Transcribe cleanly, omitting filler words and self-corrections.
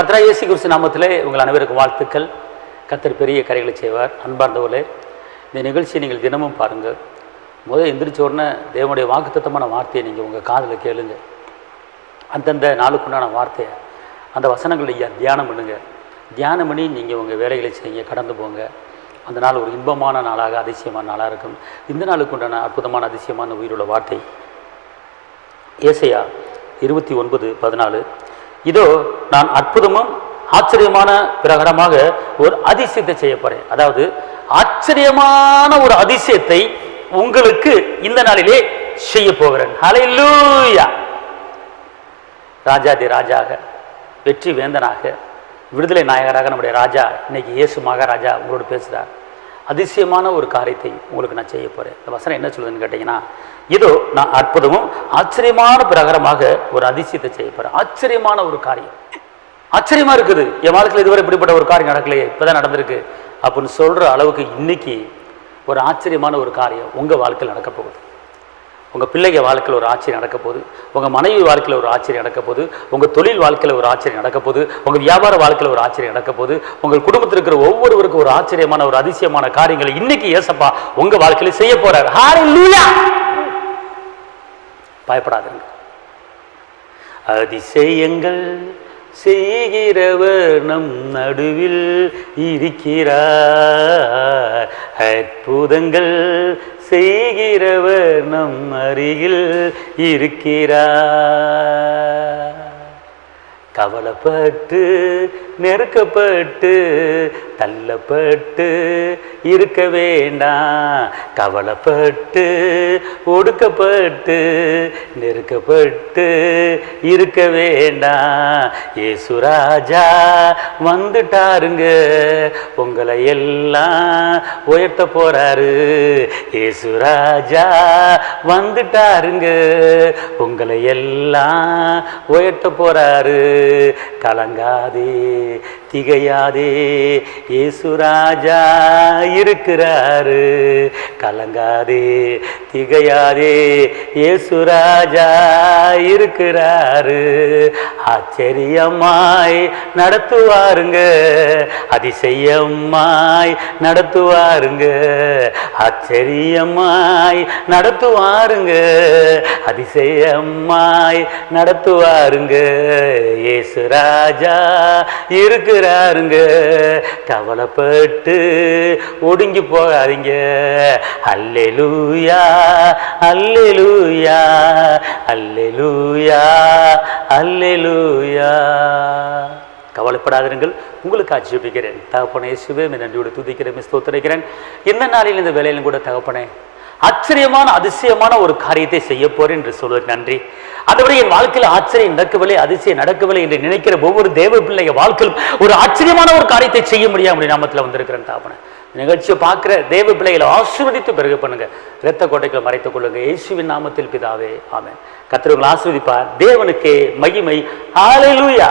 கர்த்தராகிய இயேசு கிறிஸ்து நாமத்திலே உங்கள் அனைவருக்கும் வாழ்த்துக்கள். கர்த்தர் பெரிய காரியங்களை செய்வார். அன்பார்ந்தவர்களே, இந்த நிகழ்ச்சியை நீங்கள் தினமும் பாருங்கள். எந்திரிச்ச உடனே தேவனுடைய வாக்குத்தத்தமான வார்த்தையை நீங்கள் உங்கள் காதில் கேளுங்க. அந்தந்த நாளுக்குண்டான வார்த்தையை, அந்த வசனங்களை தியானம் பண்ணுங்க. தியானம் பண்ணி நீங்கள் உங்கள் வேலைகளை செய்ய கடந்து போங்க. அந்த நாள் ஒரு இன்பமான நாளாக, அதிசயமான நாளாக இருக்கும். இந்த நாளுக்கு உண்டான அற்புதமான அதிசயமான உயிருள்ள வார்த்தை ஏசாயா 29:14. இதோ நான் அற்புதமும் ஆச்சரியமான பிரகாரமாக ஒரு அதிசயத்தை செய்ய போறேன். அதாவது ஆச்சரியமான ஒரு அதிசயத்தை உங்களுக்கு இந்த நாளிலே செய்ய போகிறேன். ஹல்லேலூயா! ராஜாதி ராஜாக, வெற்றி வேந்தனாக, விடுதலை நாயகராக நம்முடைய ராஜா இன்னைக்கு இயேசு மகாராஜா உங்களோடு பேசுகிறார். அதிசயமான ஒரு காரியத்தை உங்களுக்கு நான் செய்ய போகிறேன். இந்த வசனம் என்ன சொல்லுதுன்னு கேட்டிங்கன்னா, இதோ நான் அற்புதமும் ஆச்சரியமான பிரகாரமாக ஒரு அதிசயத்தை செய்ய போகிறேன். ஆச்சரியமான ஒரு காரியம், ஆச்சரியமாக இருக்குது. என் வாழ்க்கையில் இதுவரை இப்படிப்பட்ட ஒரு காரியம் நடக்கலையே, இப்போ தான் நடந்திருக்கு அப்படின்னு சொல்கிற அளவுக்கு இன்னைக்கு ஒரு ஆச்சரியமான ஒரு காரியம் உங்கள் வாழ்க்கையில் நடக்க போகுது. உங்கள் பிள்ளைங்க வாழ்க்கையில் ஒரு ஆச்சரியம் நடக்க போகுது. உங்கள் மனைவி வாழ்க்கையில் ஒரு ஆச்சரியம் நடக்க போகுது. உங்கள் தொழில் வாழ்க்கையில் ஒரு ஆச்சரியம் நடக்க போகுது. உங்கள் வியாபார வாழ்க்கையில் ஒரு ஆச்சரியம் நடக்க போகுது. உங்கள் குடும்பத்தில் இருக்கிற ஒவ்வொருவருக்கும் ஒரு ஆச்சரியமான ஒரு அதிசயமான காரியங்களை இன்னைக்கு ஏசப்பா உங்கள் வாழ்க்கையில் செய்ய போறார். ஹல்லேலூயா! பயப்படாதீங்க. அதிசயங்கள் செய்கிறவர் நம் நடுவில் இருக்கிறார். அற்புதங்கள் செய்கிறவர் நம் அருகில் இருக்கிறார். கவலைப்பட்டு, நெருக்கப்பட்டு, தள்ளப்பட்டு இருக்க வேண்டாம். கவலைப்பட்டு, ஒடுக்கப்பட்டு, நெருக்கப்பட்டு இருக்க வேண்டாம். இயேசு ராஜா வந்துட்டாருங்க, உங்களை எல்லாம் உயர்த்த போறாரு. இயேசு ராஜா வந்துட்டாருங்க, உங்களை எல்லாம் உயர்த்த போறாரு. கலங்காதே, திகையாதே, இயேசு ராஜா இருக்கிறாரு. கலங்காதே, திகையாதே, இயேசு ராஜா இருக்கிறாரு. ஆச்சரியமாய் நடத்துவாருங்க, அதிசயமாய் நடத்துவாருங்க. ஆச்சரியமாய் நடத்துவாருங்க, அதிசயமாய் நடத்துவாருங்க. இயேசு ராஜா இருக்கிறாருங்க. கவலைப்பட்டு ஒடுங்கி போகாதீங்க. அல்லேலூயா, அல்லேலூயா, அல்லேலூயா, அல்லேலூயா. கவலைப்படாதீர்கள், உங்களுக்கு ஆட்சேபிக்கிறேன். தகப்பனே இயேசுவே, நன்றியோடு துதிக்கிறேன், ஸ்தோத்திரிக்கிறேன். இந்த நாளில் இந்த வேலையிலும் கூட தகப்பனே ஆச்சரியமான அதிசயமான ஒரு காரியத்தை செய்ய போறேன் என்று சொல்வதற்கு நன்றி. அதுவரை என் வாழ்க்கையில் ஆச்சரியம் நடக்கவில்லை, அதிசயம் நடக்கவில்லை என்று நினைக்கிற ஒவ்வொரு தேவ பிள்ளைய வாழ்க்கையிலும் ஒரு ஆச்சரியமான ஒரு காரியத்தை செய்ய முடியாம நாமத்தில் வந்திருக்கிறேன். தாப்பன நிகழ்ச்சியை பார்க்கிற தேவ பிள்ளைகளை ஆசீர்வதித்து பிறகு பண்ணுங்க. இரத்த கோட்டைகளை மறைத்துக் கொள்ளுங்க. இயேசுவின் நாமத்தில் பிதாவே, ஆமென். கர்த்தர் உங்களை ஆசீர்வதிப்பார். தேவனுக்கே மகிமை. ஹல்லேலூயா.